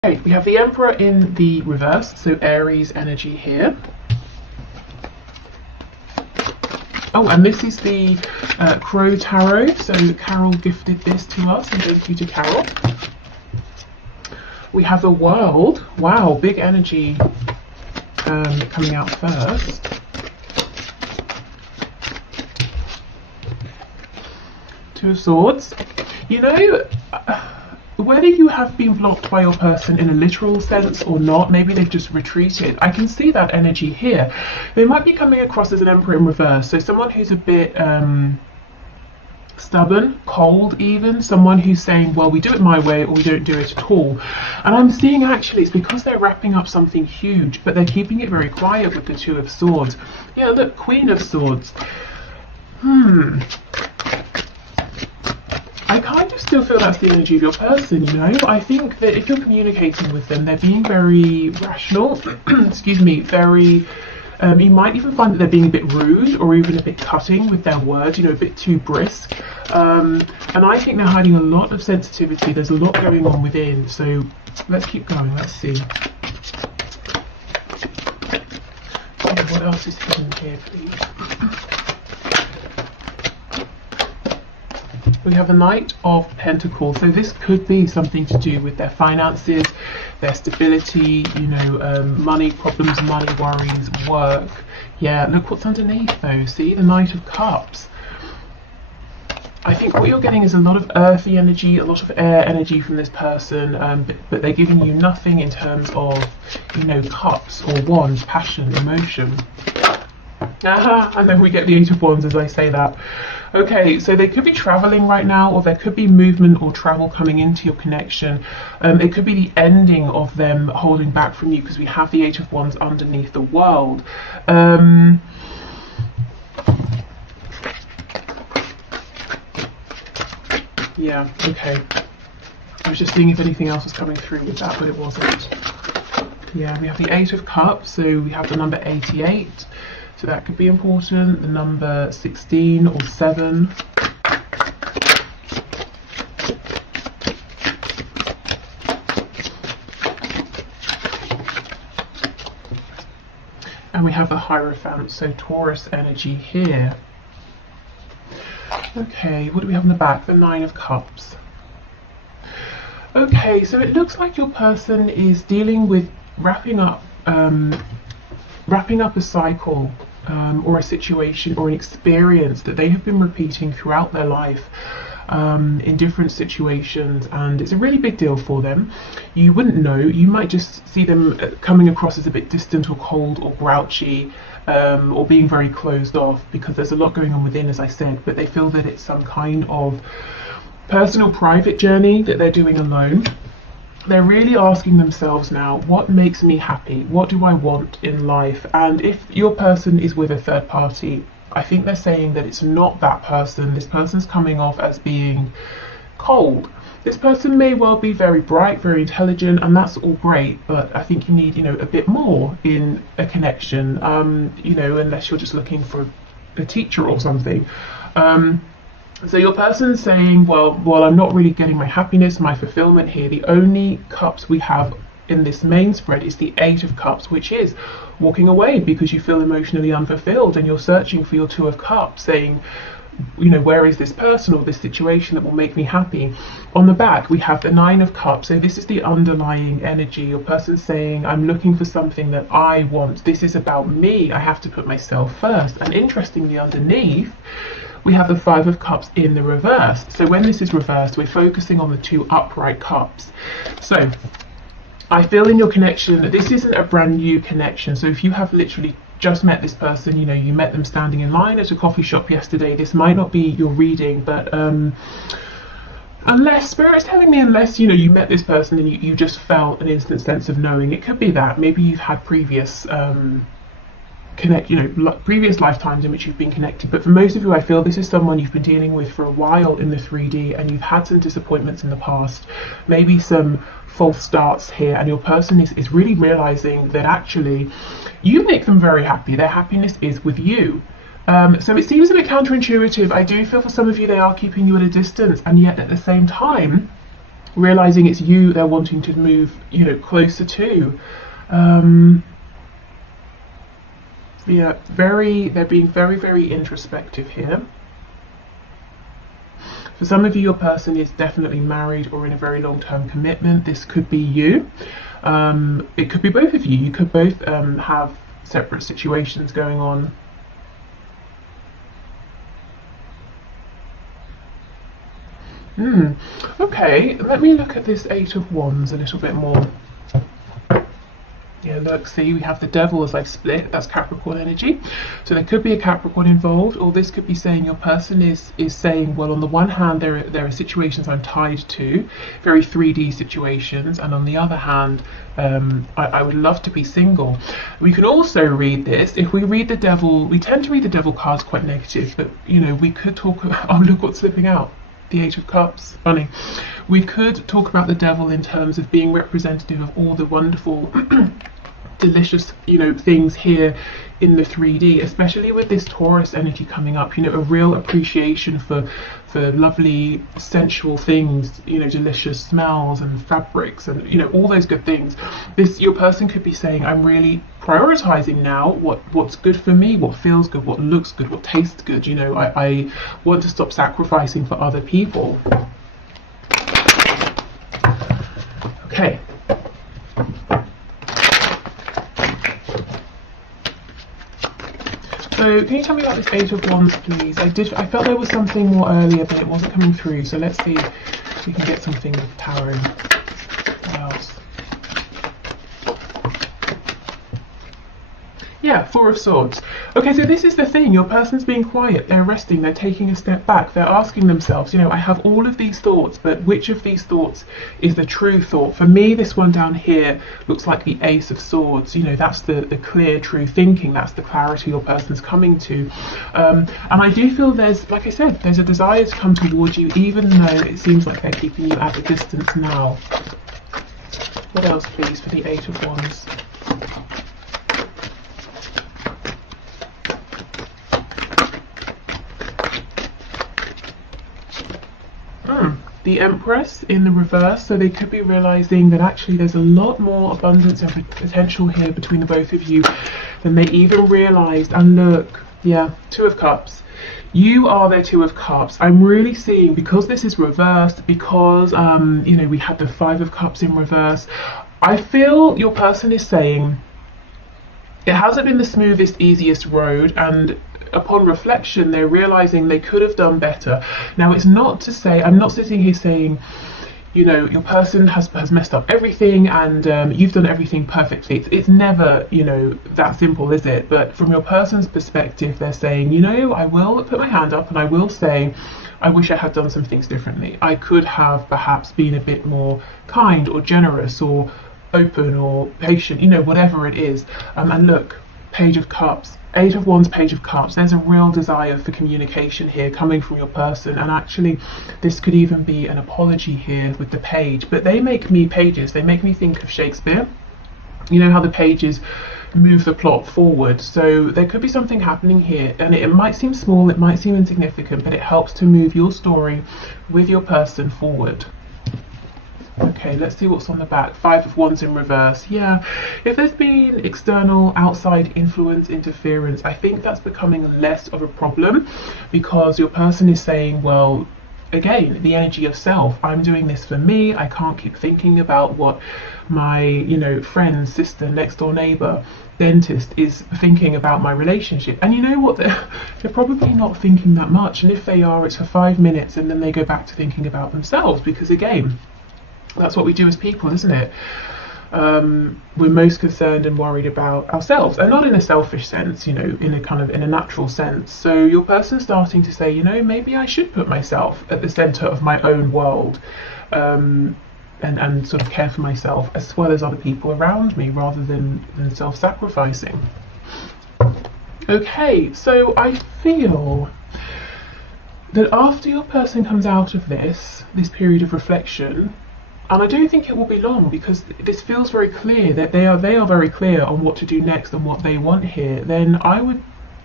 Okay, we have the Emperor in the reverse, so Aries energy here. Oh, and this is the Crow Tarot, so Carol gifted this to us, and thank you to Carol. We have the World. Wow, big energy coming out first. Two of Swords. You know, whether you have been blocked by your person in a literal sense or not, maybe they've just retreated. I can see that energy here. They might be coming across as an Emperor in reverse, so someone who's a bit stubborn, cold even, someone who's saying, well, we do it my way or we don't do it at all. And I'm seeing actually it's because they're wrapping up something huge, but they're keeping it very quiet with the Two of Swords. Yeah, look, Queen of Swords. I kind of still feel that's the energy of your person, you know. I think that if you're communicating with them, they're being very rational, excuse me, very, you might even find that they're being a bit rude or even a bit cutting with their words, you know, a bit too brisk. And I think they're hiding a lot of sensitivity. There's a lot going on within. So let's keep going. Let's see. What else is hidden here, please? We have a Knight of Pentacles, so this could be something to do with their finances, their stability, you know, money problems, money worries, work. Yeah, look what's underneath though, see, the Knight of Cups. I think what you're getting is a lot of earthy energy, a lot of air energy from this person, but they're giving you nothing in terms of, you know, cups or wands, passion, emotion. And then we get the Eight of Wands as I say that. Okay, so they could be traveling right now, or there could be movement or travel coming into your connection. It could be the ending of them holding back from you because we have the Eight of Wands underneath the World. Yeah, okay. I was just seeing if anything else was coming through with that, but it wasn't. Yeah, we have the Eight of Cups, so we have the number 88. So that could be important, the number 16 or 7. And we have the Hierophant, so Taurus energy here. Okay, what do we have in the back? The Nine of Cups. Okay, so it looks like your person is dealing with wrapping up a cycle. Or a situation or an experience that they have been repeating throughout their life in different situations, and it's a really big deal for them. You wouldn't know, you might just see them coming across as a bit distant or cold or grouchy or being very closed off because there's a lot going on within, as I said, but they feel that it's some kind of personal private journey that they're doing alone. They're really asking themselves now, what makes me happy? What do I want in life? And if your person is with a third party, I think they're saying that it's not that person. This person's coming off as being cold. This person may well be very bright, very intelligent, and that's all great, but I think you need, you know, a bit more in a connection, you know, unless you're just looking for a teacher or something. So your person's saying, well, I'm not really getting my happiness, my fulfillment here. The only cups we have in this main spread is the Eight of Cups, which is walking away because you feel emotionally unfulfilled and you're searching for your Two of Cups, saying, you know, where is this person or this situation that will make me happy? On the back, we have the Nine of Cups. So this is the underlying energy. Your person's saying, I'm looking for something that I want. This is about me. I have to put myself first. And interestingly, underneath, we have the Five of Cups in the reverse. So when this is reversed, we're focusing on the two upright cups. So I feel in your connection that this isn't a brand new connection. So if you have literally just met this person, you know, you met them standing in line at a coffee shop yesterday, this might not be your reading, but unless Spirit's telling me, unless, you know, you met this person and you just felt an instant sense of knowing, it could be that maybe you've had previous previous lifetimes in which you've been connected. But for most of you, I feel this is someone you've been dealing with for a while in the 3D, and you've had some disappointments in the past, maybe some false starts here, and your person is really realizing that actually you make them very happy. Their happiness is with you. So it seems a bit counterintuitive. I do feel for some of you they are keeping you at a distance, and yet at the same time realizing it's you they're wanting to move, you know, closer to. Yeah, they're being very, very introspective here. For some of you, your person is definitely married or in a very long-term commitment. This could be you. It could be both of you. You could both have separate situations going on. Okay, let me look at this Eight of Wands a little bit more. Yeah, look, see, we have the Devil as I've split. That's Capricorn energy. So there could be a Capricorn involved, or this could be saying your person is saying, well, on the one hand, there are situations I'm tied to, very 3D situations, and on the other hand, I would love to be single. We can also read this. If we read the Devil, we tend to read the Devil cards quite negative, but, you know, we could talk about, oh, look what's slipping out. The Eight of Cups, funny. We could talk about the Devil in terms of being representative of all the wonderful, delicious, you know, things here in the 3D, especially with this Taurus energy coming up. You know, a real appreciation for lovely, sensual things. You know, delicious smells and fabrics, and you know, all those good things. Your person could be saying, I'm really prioritizing now what's good for me, what feels good, what looks good, what tastes good. You know, I want to stop sacrificing for other people. Okay. So can you tell me about this Eight of Wands, please? I felt there was something more earlier, but it wasn't coming through. So let's see if we can get something with tarot. What else? Yeah, Four of Swords. Okay, so this is the thing. Your person's being quiet. They're resting. They're taking a step back. They're asking themselves, you know, I have all of these thoughts, but which of these thoughts is the true thought? For me, this one down here looks like the Ace of Swords. You know, that's the clear, true thinking. That's the clarity your person's coming to. And I do feel there's, like I said, there's a desire to come towards you, even though it seems like they're keeping you at a distance now. What else, please, for the Eight of Wands? The Empress in the reverse, so they could be realizing that actually there's a lot more abundance and potential here between the both of you than they even realized. And look, yeah, Two of Cups. You are their Two of Cups. I'm really seeing, because this is reversed, because you know, we had the Five of Cups in reverse, I feel your person is saying it hasn't been the smoothest, easiest road, and upon reflection, they're realizing they could have done better. Now, it's not to say, I'm not sitting here saying, you know, your person has messed up everything and you've done everything perfectly. It's never, you know, that simple, is it? But from your person's perspective, they're saying, you know, I will put my hand up and I will say, I wish I had done some things differently. I could have perhaps been a bit more kind or generous or open or patient, you know, whatever it is. And look, Page of Cups. Eight of Wands, Page of Cups. There's a real desire for communication here coming from your person, and actually this could even be an apology here with the page. But they make me, pages, they make me think of Shakespeare. You know how the pages move the plot forward, so there could be something happening here, and it might seem small, it might seem insignificant, but it helps to move your story with your person forward. Okay, let's see what's on the back. Five of Wands in reverse. Yeah, if there's been external, outside influence, interference, I think that's becoming less of a problem, because your person is saying, well, again, the energy of self. I'm doing this for me. I can't keep thinking about what my, you know, friend, sister, next door neighbor, dentist is thinking about my relationship. And you know what? They're probably not thinking that much. And if they are, it's for 5 minutes and then they go back to thinking about themselves, because again, that's what we do as people, isn't it? We're most concerned and worried about ourselves, and not in a selfish sense, you know, in a kind of in a natural sense. So your person's starting to say, you know, maybe I should put myself at the center of my own world, and sort of care for myself as well as other people around me, rather than self-sacrificing. Okay, so I feel that after your person comes out of this period of reflection, and I don't think it will be long, because this feels very clear that they are very clear on what to do next and what they want here, then I would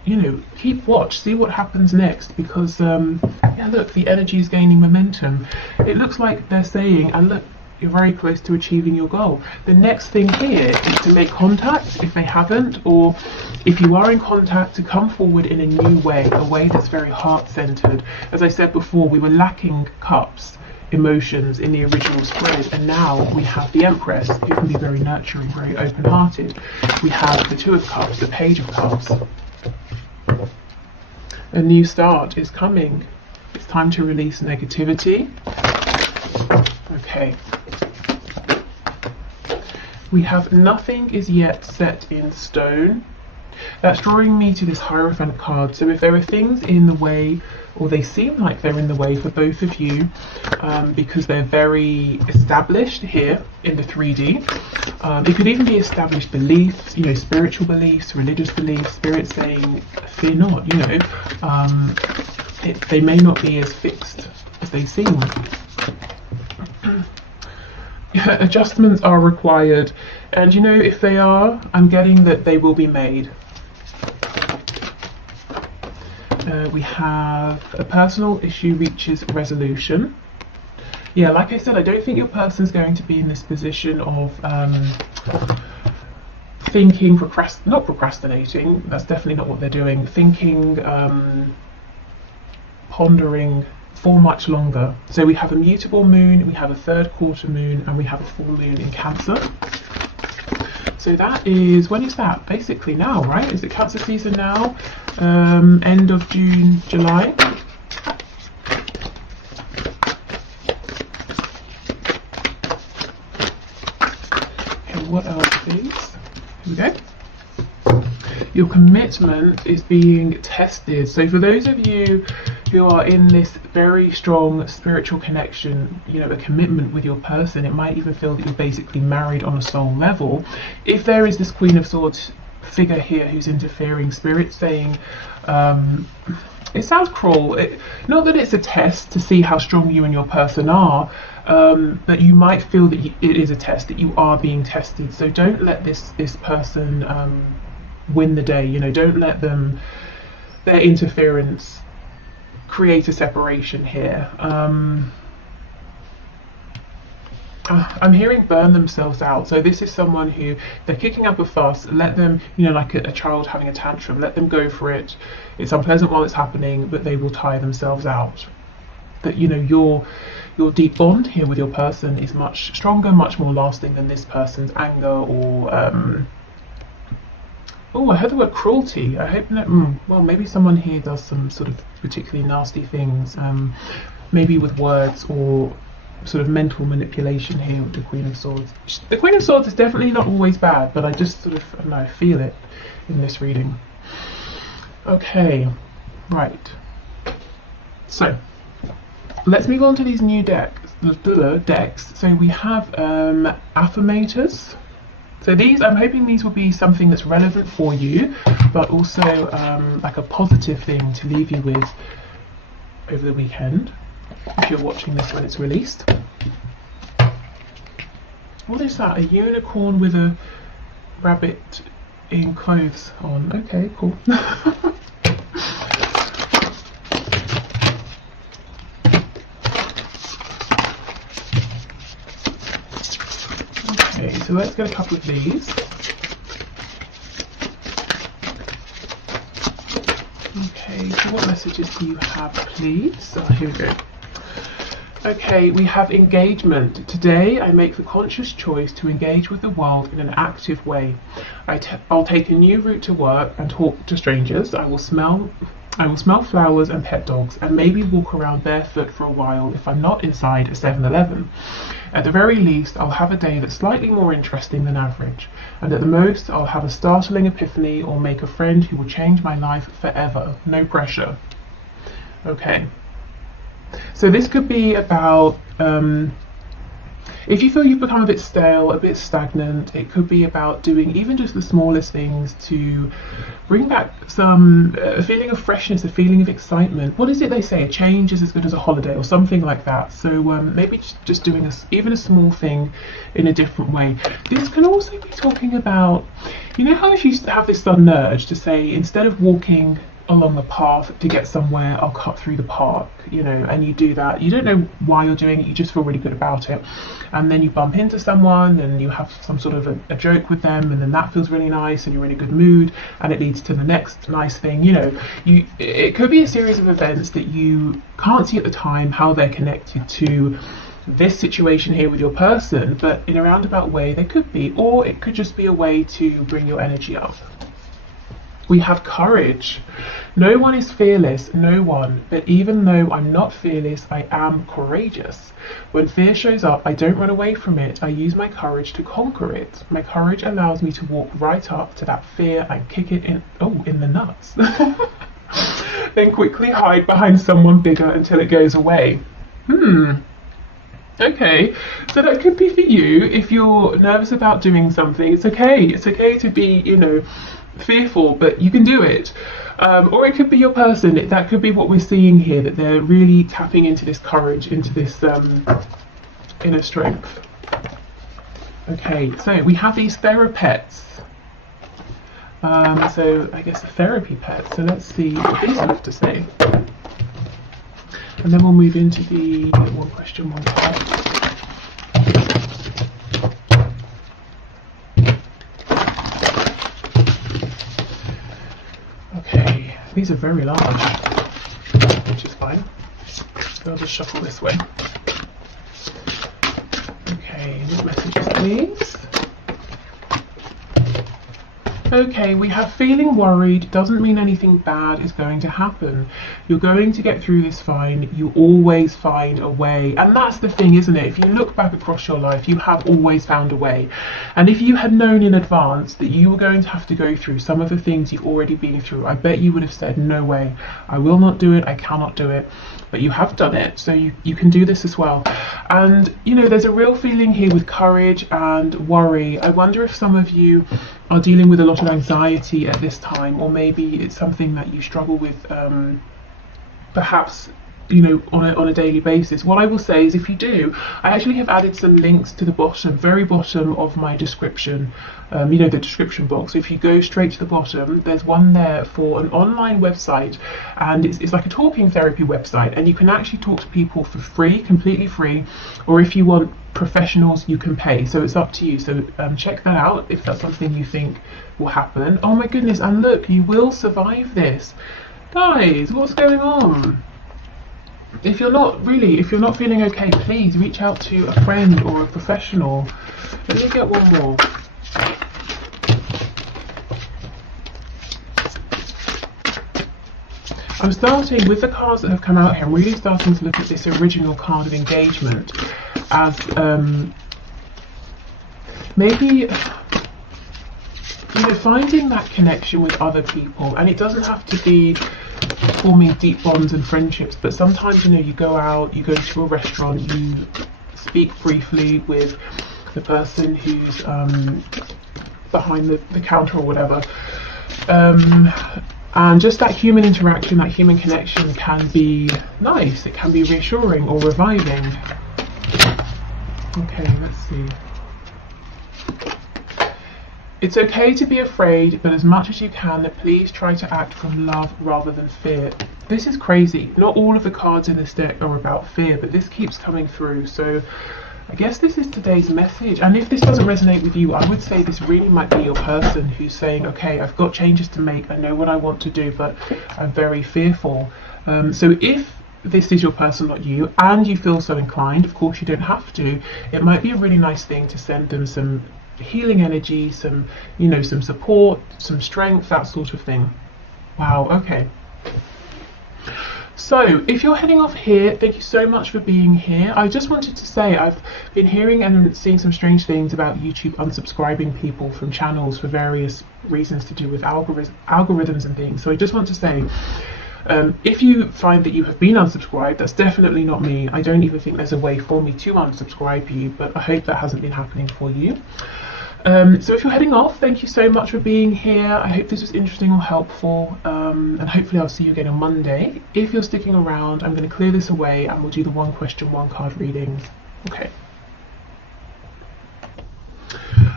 you know, keep watch, see what happens next, because yeah, look, the energy is gaining momentum. It looks like they're saying, and look, you're very close to achieving your goal. The next thing here is to make contact if they haven't, or if you are in contact, to come forward in a new way, a way that's very heart-centered. As I said before, we were lacking cups, emotions in the original spread, and now we have the Empress, who can be very nurturing, very open-hearted. We have the Two of Cups, the Page of Cups. A new start is coming. It's time to release negativity. Okay. We have nothing is yet set in stone. That's drawing me to this Hierophant card. So if there are things in the way, or they seem like they're in the way for both of you, because they're very established here in the 3D. It could even be established beliefs, you know, spiritual beliefs, religious beliefs, spirit saying, fear not, you know. They may not be as fixed as they seem. Adjustments are required, and you know, if they are, I'm getting that they will be made. We have a personal issue reaches resolution. Yeah, like I said, I don't think your person's going to be in this position of thinking, not procrastinating, that's definitely not what they're doing, thinking, pondering for much longer. So we have a mutable moon, we have a third quarter moon, and we have a full moon in Cancer. So that is, when is that? Basically now, right? Is it Cancer season now? End of June, July. Okay, what else, please? Here we go. Your commitment is being tested. So for those of you who are in this very strong spiritual connection, you know, a commitment with your person, it might even feel that you're basically married on a soul level. If there is this Queen of Swords figure here who's interfering, spirit saying, it sounds cruel, not that it's a test to see how strong you and your person are, but you might feel that it is a test, that you are being tested. So don't let this person win the day, you know, don't let them, their interference, create a separation here. I'm hearing burn themselves out. So this is someone who, they're kicking up a fuss, let them, you know, like a child having a tantrum, let them go for it. It's unpleasant while it's happening, but they will tire themselves out. That, you know, your deep bond here with your person is much stronger, much more lasting than this person's anger or oh, I heard the word cruelty. I hope that, well, maybe someone here does some sort of particularly nasty things, maybe with words or sort of mental manipulation here with the Queen of Swords. The Queen of Swords is definitely not always bad, but I just sort of, I don't know, feel it in this reading. Okay, right. So, let's move on to these new decks. So we have affirmators. So these, I'm hoping these will be something that's relevant for you, but also like a positive thing to leave you with over the weekend, if you're watching this when it's released. What is that? A unicorn with a rabbit in clothes on. Okay, cool. Okay, so let's get a couple of these. Okay, so what messages do you have, please? Here we go. Okay, we have engagement. Today I make the conscious choice to engage with the world in an active way. I'll take a new route to work and talk to strangers. I will smell flowers and pet dogs, and maybe walk around barefoot for a while if I'm not inside a 7-Eleven. At the very least, I'll have a day that's slightly more interesting than average, and at the most, I'll have a startling epiphany or make a friend who will change my life forever. No pressure. Okay. So this could be about, if you feel you've become a bit stale, a bit stagnant, it could be about doing even just the smallest things to bring back some a feeling of freshness, a feeling of excitement. What is it they say? A change is as good as a holiday, or something like that. So maybe just doing even a small thing in a different way. This can also be talking about, You know how if you have this sudden urge to say, instead of walking along the path to get somewhere, I'll cut through the park, you know, and you do that. You don't know why you're doing it, you just feel really good about it. And then you bump into someone and you have some sort of a joke with them, and then that feels really nice and you're in a good mood, and it leads to the next nice thing. You know, it could be a series of events that you can't see at the time how they're connected to this situation here with your person, but in a roundabout way they could be, or it could just be a way to bring your energy up. We have courage. No one is fearless, no one, but even though I'm not fearless, I am courageous. When fear shows up, I don't run away from it, I use my courage to conquer it. My courage allows me to walk right up to that fear and kick it in the nuts. Then quickly hide behind someone bigger until it goes away. Okay, so that could be for you if you're nervous about doing something. It's okay to be, you know, fearful, but you can do it. Or it could be your person. That could be what we're seeing here, that they're really tapping into this courage, into this inner strength. Okay, so we have these therapets. So I guess a therapy pet. So let's see what these have to say. And then we'll move into the one question, one card. Okay, these are very large, which is fine. So I'll just shuffle this way. Okay, what messages, please? Okay, we have feeling worried doesn't mean anything bad is going to happen. You're going to get through this fine. You always find a way. And that's the thing, isn't it? If you look back across your life, you have always found a way. And if you had known in advance that you were going to have to go through some of the things you've already been through, I bet you would have said, no way, I will not do it, I cannot do it. But you have done it, so you can do this as well. And, you know, there's a real feeling here with courage and worry. I wonder if some of you are dealing with a lot of anxiety at this time, or maybe it's something that you struggle with perhaps, you know, on a daily basis. What I will say is, if you do, I actually have added some links to the bottom, very bottom of my description, you know, the description box. If you go straight to the bottom, there's one there for an online website, and it's like a talking therapy website, and you can actually talk to people for free, completely free, or if you want professionals, you can pay. So it's up to you. So check that out if that's something you think will happen. Oh my goodness, and look, you will survive this. Guys, what's going on? If you're not feeling okay, please reach out to a friend or a professional. Let me get one more. I'm starting with the cards that have come out here. I'm really starting to look at this original card of engagement as maybe, you know, finding that connection with other people. And it doesn't have to be forming deep bonds and friendships, but sometimes, you know, you go out, you go to a restaurant, you speak briefly with the person who's behind the counter or whatever, and just that human interaction, that human connection can be nice. It can be reassuring or reviving. Okay, let's see. It's okay to be afraid, but as much as you can, please try to act from love rather than fear. This is crazy. Not all of the cards in this deck are about fear, but this keeps coming through. So I guess this is today's message. And if this doesn't resonate with you, I would say this really might be your person who's saying, okay, I've got changes to make. I know what I want to do, but I'm very fearful. So if this is your person, not you, and you feel so inclined, of course you don't have to, it might be a really nice thing to send them some healing energy, some, you know, some support, some strength, that sort of thing. Wow, okay. So if you're heading off here, thank you so much for being here. I just wanted to say I've been hearing and seeing some strange things about YouTube unsubscribing people from channels for various reasons to do with algorithms and things. So I just want to say, if you find that you have been unsubscribed, that's definitely not me. I don't even think there's a way for me to unsubscribe you, but I hope that hasn't been happening for you. So if you're heading off, thank you so much for being here. I hope this was interesting or helpful, and hopefully I'll see you again on Monday. If you're sticking around, I'm going to clear this away and we'll do the one question, one card readings. Okay.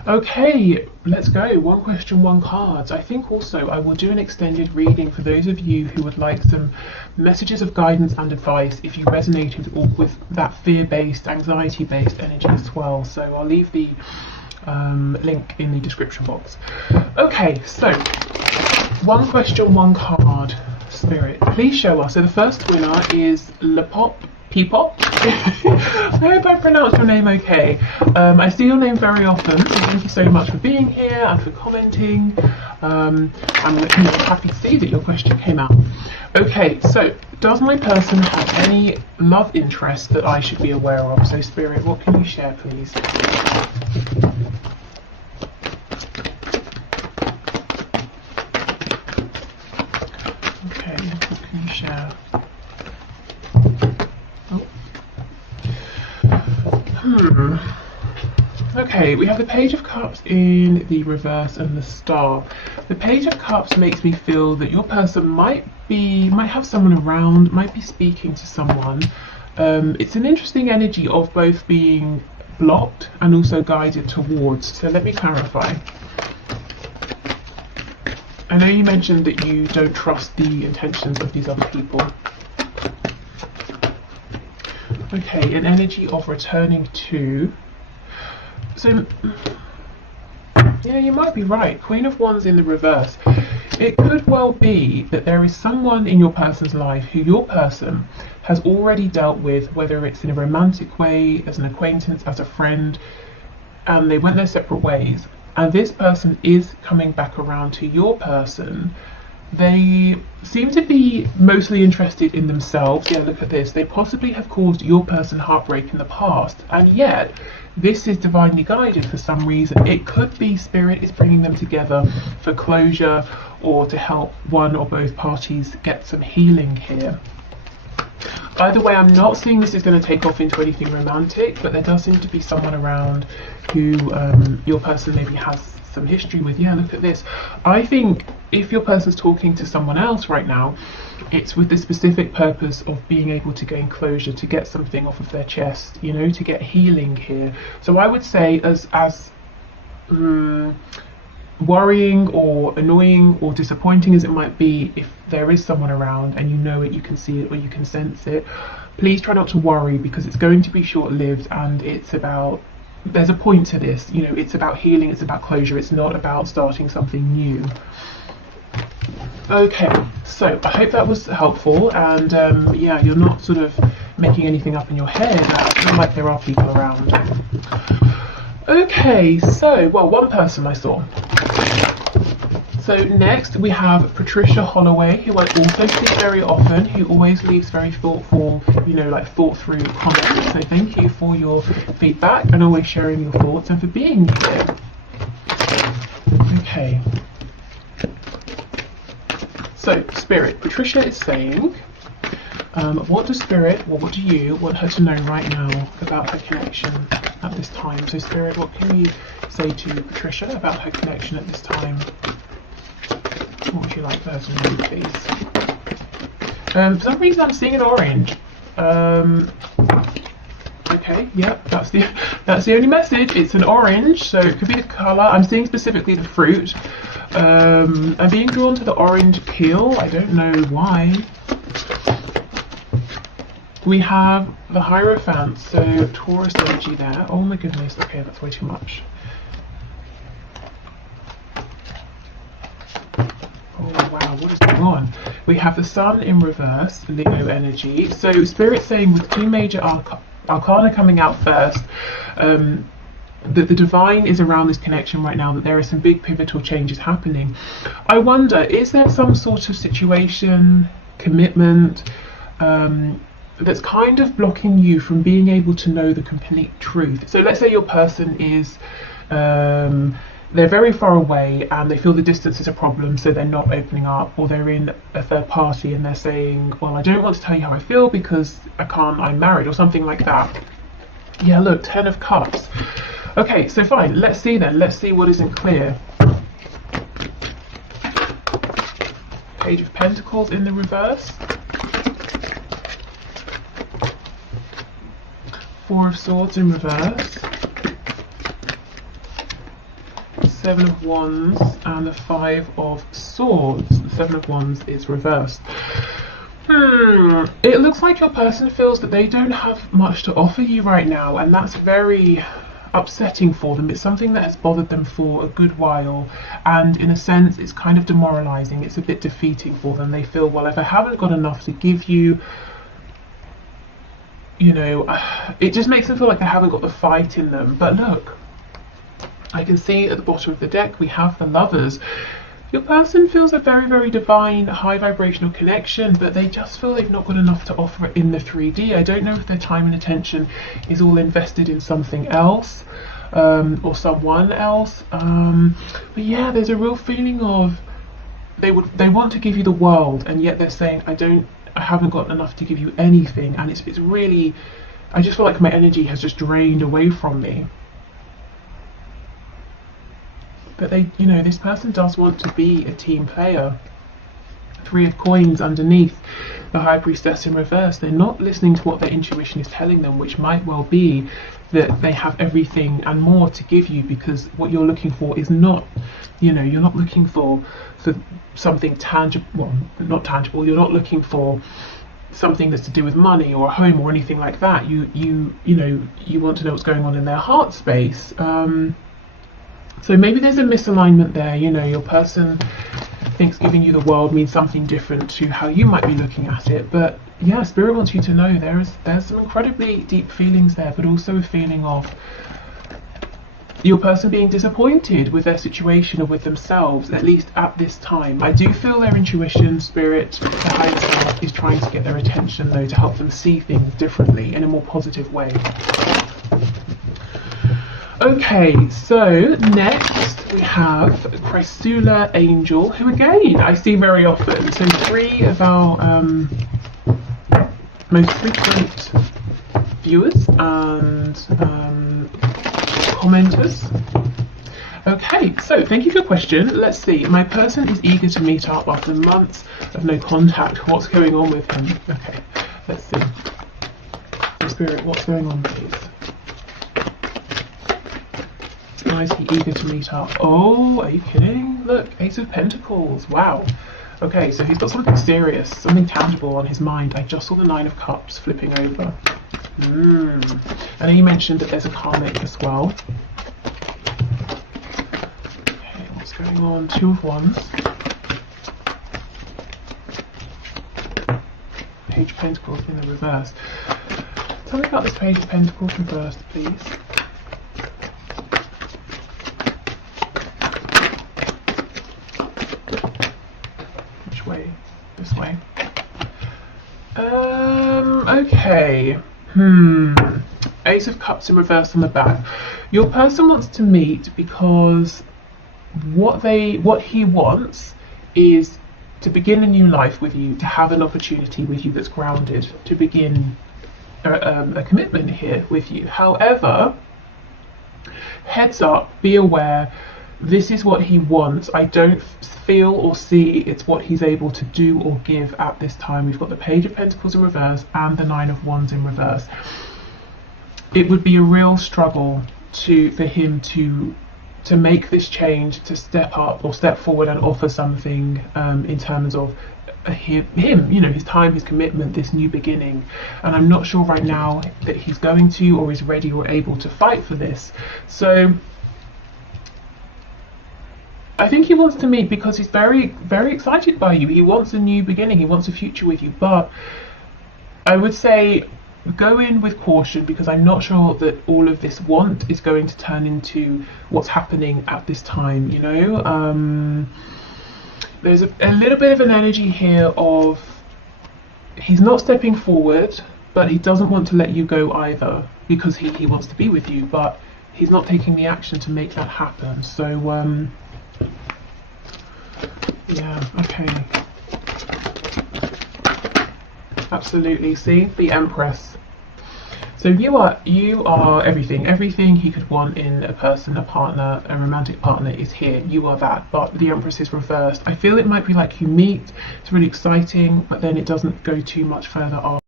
Okay, let's go. One question, one cards. I think also I will do an extended reading for those of you who would like some messages of guidance and advice if you resonated with that fear-based, anxiety-based energy as well. So I'll leave the link in the description box. Okay, so one question, one card. Spirit, please show us. So the first winner is Peepop. I hope I pronounced your name okay. I see your name very often, so thank you so much for being here and for commenting. I'm happy to see that your question came out. Okay, so does my person have any love interest that I should be aware of? So Spirit, what can you share, please? Okay, what can you share? Okay, we have the Page of Cups in the reverse and the Star. The Page of Cups makes me feel that your person might have someone around, might be speaking to someone. It's an interesting energy of both being blocked and also guided towards. So let me clarify. I know you mentioned that you don't trust the intentions of these other people. Okay, an energy of returning to. So, yeah, you might be right. Queen of Wands in the reverse. It could well be that there is someone in your person's life who your person has already dealt with, whether it's in a romantic way, as an acquaintance, as a friend, and they went their separate ways. And this person is coming back around to your person. They seem to be mostly interested in themselves. Yeah, look at this. They possibly have caused your person heartbreak in the past, and yet this is divinely guided for some reason. It could be Spirit is bringing them together for closure or to help one or both parties get some healing here. Either way, I'm not seeing this is going to take off into anything romantic, but there does seem to be someone around who your person maybe has some history with. Yeah, look at this. I think if your person's talking to someone else right now, it's with the specific purpose of being able to gain closure, to get something off of their chest, you know, to get healing here. So I would say as worrying or annoying or disappointing as it might be, if there is someone around and you know it, you can see it or you can sense it, please try not to worry, because it's going to be short-lived, and it's about, there's a point to this, you know, it's about healing, it's about closure, it's not about starting something new. Okay, so I hope that was helpful, and yeah, you're not sort of making anything up in your head. I feel like there are people around. Okay, so, well, one person I saw. So next we have Patricia Holloway, who I also see very often, who always leaves very thoughtful, you know, like thought through comments. So thank you for your feedback and always sharing your thoughts and for being here. Okay. So Spirit, Patricia is saying, what does Spirit, or what do you want her to know right now about her connection at this time? So Spirit, what can you say to Patricia about her connection at this time? What would you like for her to know, please? For some reason I'm seeing an orange. Okay, yep, that's the only message. It's an orange, so it could be the colour. I'm seeing specifically the fruit. I'm being drawn to the orange peel. I don't know why. We have the Hierophant, so Taurus energy there. Oh my goodness, okay, that's way too much. Oh wow, what is going on? We have the Sun in reverse, Leo energy. So Spirit saying with two major arcana coming out first, that the divine is around this connection right now, that there are some big pivotal changes happening. I wonder, is there some sort of situation, commitment, that's kind of blocking you from being able to know the complete truth? So let's say your person is, they're very far away and they feel the distance is a problem, so they're not opening up, or they're in a third party and they're saying, well, I don't want to tell you how I feel because I'm married, or something like that. Yeah, look, 10 of Cups. Okay, so fine, let's see then. Let's see what isn't clear. Page of Pentacles in the reverse. Four of Swords in reverse. Seven of Wands and the Five of Swords. The Seven of Wands is reversed. It looks like your person feels that they don't have much to offer you right now, and that's very upsetting for them. It's something that has bothered them for a good while, and in a sense it's kind of demoralizing. It's a bit defeating for them. They feel, well, if I haven't got enough to give you, you know, it just makes them feel like they haven't got the fight in them. But look, I can see at the bottom of the deck we have the Lovers. Your person feels a very, very divine, high vibrational connection, but they just feel they've not got enough to offer in the 3D. I don't know if their time and attention is all invested in something else, or someone else. But yeah, there's a real feeling of they want to give you the world, and yet they're saying, I haven't got enough to give you anything, and it's really, I just feel like my energy has just drained away from me. But they, you know, this person does want to be a team player. Three of Coins underneath, the High Priestess in reverse. They're not listening to what their intuition is telling them, which might well be that they have everything and more to give you, because what you're looking for is not, you know, you're not looking for something tangible, well, not tangible, you're not looking for something that's to do with money or a home or anything like that. You know, you want to know what's going on in their heart space. So maybe there's a misalignment there. You know, your person thinks giving you the world means something different to how you might be looking at it. But yeah, Spirit wants you to know there's some incredibly deep feelings there, but also a feeling of your person being disappointed with their situation or with themselves, at least at this time. I do feel their intuition, Spirit, the higher self, is trying to get their attention though, to help them see things differently in a more positive way. Okay, so next we have Chrysula Angel, who again I see very often. So three of our most frequent viewers and commenters. Okay, so thank you for your question. Let's see. My person is eager to meet up after months of no contact. What's going on with him? Okay, let's see. Spirit, what's going on, please? Why is he eager to meet up? Oh, are you kidding? Look, Ace of Pentacles. Wow. Okay, so he's got something serious, something tangible on his mind. I just saw the Nine of Cups flipping over. And then you mentioned that there's a karmic as well. Okay, what's going on? Two of Wands. Page of Pentacles in the reverse. Tell me about this Page of Pentacles reversed, please. This way. Okay. Ace of Cups in reverse on the back. Your person wants to meet because what he wants is to begin a new life with you, to have an opportunity with you that's grounded, to begin a commitment here with you. However, heads up, be aware, this is what he wants. I don't feel or see it's what he's able to do or give at this time. We've got the Page of Pentacles in reverse and the Nine of Wands in reverse. It would be a real struggle for him to make this change, to step up or step forward and offer something in terms of him, you know, his time, his commitment, this new beginning. And I'm not sure right now that he's going to or is ready or able to fight for this. So I think he wants to meet because he's very, very excited by you. He wants a new beginning. He wants a future with you. But I would say go in with caution, because I'm not sure that all of this want is going to turn into what's happening at this time, you know. There's a little bit of an energy here of he's not stepping forward, but he doesn't want to let you go either, because he wants to be with you, but he's not taking the action to make that happen. So yeah, okay. Absolutely, see? The Empress. So you are everything he could want in a person, a partner, a romantic partner is here. You are that, but the Empress is reversed. I feel it might be like you meet, it's really exciting, but then it doesn't go too much further off.